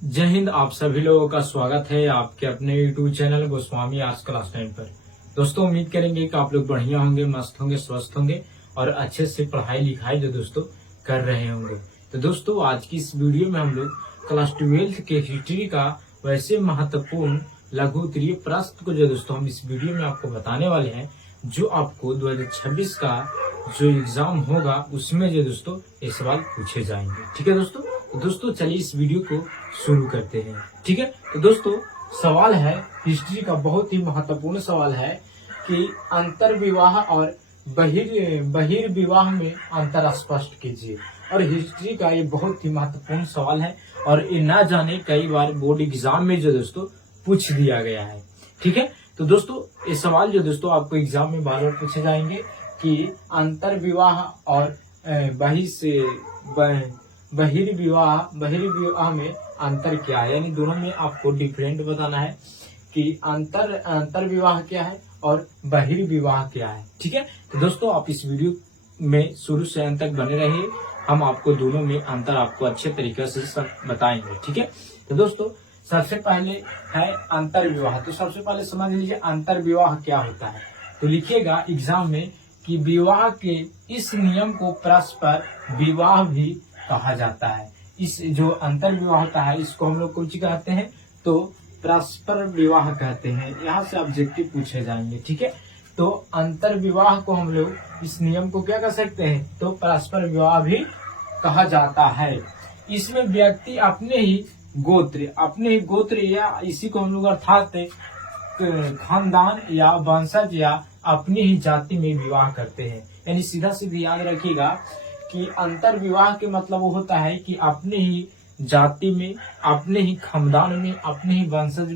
जय हिंद। आप सभी लोगों का स्वागत है आपके अपने YouTube channel Goswami arts class 9 पर। दोस्तों उम्मीद करेंगे कि आप लोग बढ़िया होंगे, मस्त होंगे, स्वस्थ होंगे और अच्छे से पढ़ाई लिखाई जो दोस्तों कर रहे होंगे। तो दोस्तों आज की इस वीडियो में हम लोग क्लास 12 के हिस्ट्री का वैसे महत्वपूर्ण लघु उत्तरीय प्रश्न को जो दोस्तों हम इस वीडियो में आपको बताने वाले हैं, जो आपको 2026 का जो एग्जाम होगा उसमें जो दोस्तों ये सवाल पूछे जाएंगे। ठीक है दोस्तों, तो दोस्तों चलिए इस वीडियो को शुरू करते हैं। ठीक है, तो दोस्तों सवाल है हिस्ट्री का, बहुत ही महत्वपूर्ण सवाल है कि अंतर विवाह और बहिर्विवाह में अंतर स्पष्ट कीजिए। और हिस्ट्री का ये बहुत ही महत्वपूर्ण सवाल है और ये ना जाने कई बार बोर्ड एग्जाम में जो दोस्तों पूछ दिया गया है। ठीक है, तो दोस्तों ये सवाल जो दोस्तों आपको एग्जाम में बार बार पूछे जाएंगे कि अंतर विवाह और बहिर्विवाह में अंतर क्या है, यानी दोनों में आपको डिफरेंट बताना है कि अंतर विवाह क्या है और बहिर्विवाह क्या है। ठीक है, तो दोस्तों आप इस वीडियो में शुरू से अंत तक बने रहिए, हम आपको दोनों में अंतर आपको अच्छे तरीके से बताएंगे। ठीक है, तो दोस्तों सबसे पहले है अंतर विवाह। तो सबसे पहले समझ लीजिए अंतर विवाह क्या होता है। तो लिखिएगा एग्जाम में कि विवाह के इस नियम को परस्पर विवाह भी कहा जाता है। इस जो अंतर विवाह होता है इसको हम लोग कुछ कहते हैं, तो परस्पर विवाह कहते हैं। यहाँ से ऑब्जेक्टिव पूछे जाएंगे। ठीक है, तो अंतर विवाह को हम लोग इस नियम को क्या कर सकते हैं, तो परस्पर विवाह भी कहा जाता है। इसमें व्यक्ति अपने ही गोत्र या इसी को हम लोग अर्थात खानदान या वंशज या अपनी ही जाति में विवाह करते हैं। यानी सीधा सीधी याद रखिएगा कि अंतर विवाह के मतलब वो होता है कि अपने ही जाति में, अपने ही खानदान में, अपने ही वंशज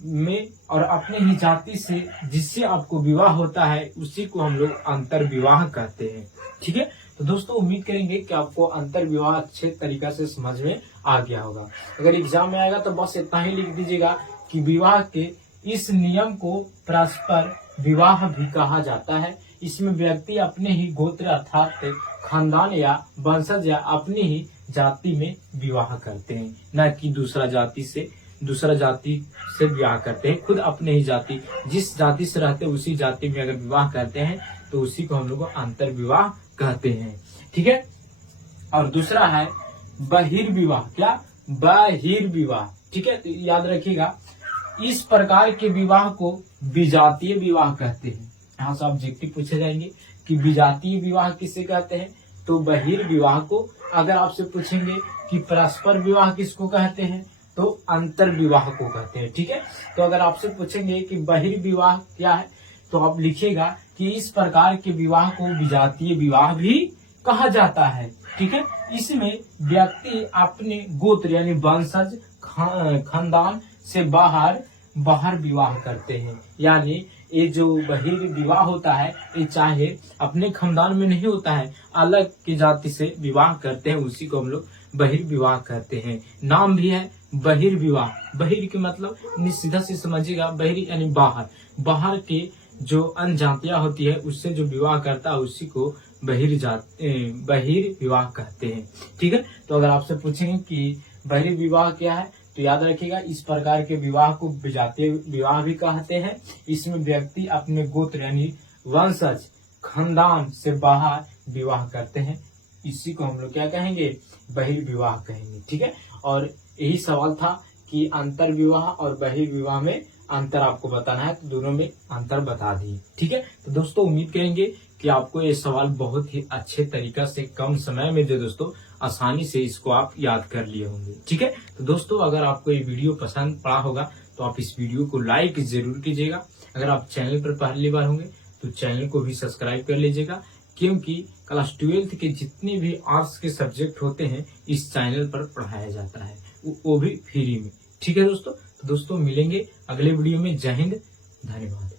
में और अपने ही जाति से जिससे आपको विवाह होता है उसी को हम लोग अंतर विवाह कहते हैं। ठीक है, तो दोस्तों उम्मीद करेंगे कि आपको अंतर विवाह अच्छे तरीका से समझ में आ गया होगा। अगर एग्जाम में आएगा तो बस इतना ही लिख दीजिएगा कि विवाह के इस नियम को परस्पर विवाह भी कहा जाता है। इसमें व्यक्ति अपने ही गोत्र अर्थात खानदान या वंशज या अपनी ही जाति में विवाह करते हैं, न कि दूसरा जाति से विवाह करते हैं। खुद अपने ही जाति, जिस जाति से रहते हैं उसी जाति में अगर विवाह करते हैं तो उसी को हम लोग अंतर विवाह कहते हैं। ठीक है, और दूसरा है बहिर्विवाह। क्या? बहिर्विवाह। ठीक है, तो याद रखिएगा इस प्रकार के विवाह को विजातीय विवाह कहते हैं। यहाँ से ऑब्जेक्टिव पूछे जाएंगे कि विजातीय विवाह किसे कहते हैं, तो बहिर्विवाह को। अगर आपसे पूछेंगे कि परस्पर विवाह किसको कहते हैं, तो अंतर विवाह को कहते हैं। ठीक है, तो अगर आपसे पूछेंगे कि बहिर्विवाह क्या है तो आप लिखिएगा कि इस प्रकार के विवाह को विजातीय विवाह भी कहा जाता है। ठीक है, इसमें व्यक्ति अपने गोत्र यानी वंशज खानदान से बाहर विवाह करते हैं। यानी ये जो बहिर्विवाह होता है ये चाहे अपने खानदान में नहीं होता है, अलग की जाति से विवाह करते हैं, उसी को हम लोग बहिर्विवाह कहते हैं। नाम भी है बहिर्विवाह। बहिर के मतलब सीधा से समझिएगा, बहिर यानी बाहर के जो अन्य जातियां होती है उससे जो विवाह करता है उसी को बहिर्विवाह कहते हैं। ठीक है, तो अगर आपसे पूछेंगे कि बहिर्विवाह क्या है तो याद रखिएगा इस प्रकार के विवाह को विजातीय विवाह भी कहते हैं। इसमें व्यक्ति अपने गोत्र यानी वंशज खानदान से बाहर विवाह करते हैं, इसी को हम लोग क्या कहेंगे, बहिर्विवाह कहेंगे। ठीक है, और यही सवाल था कि अंतर विवाह और बहिर्विवाह में अंतर आपको बताना है, तो दोनों में अंतर बता दिए। ठीक है, तो दोस्तों उम्मीद करेंगे कि आपको ये सवाल बहुत ही अच्छे तरीका से कम समय में जो दोस्तों आसानी से इसको आप याद कर लिए होंगे। ठीक है, तो दोस्तों अगर आपको ये वीडियो पसंद पड़ा होगा तो आप इस वीडियो को लाइक जरूर कीजिएगा। अगर आप चैनल पर पहली बार होंगे तो चैनल को भी सब्सक्राइब कर लीजिएगा, क्योंकि क्लास 12 के जितने भी आर्ट्स के सब्जेक्ट होते हैं इस चैनल पर पढ़ाया जाता है, वो भी फ्री में। ठीक है दोस्तों, तो दोस्तों मिलेंगे अगले वीडियो में। जय हिंद, धन्यवाद।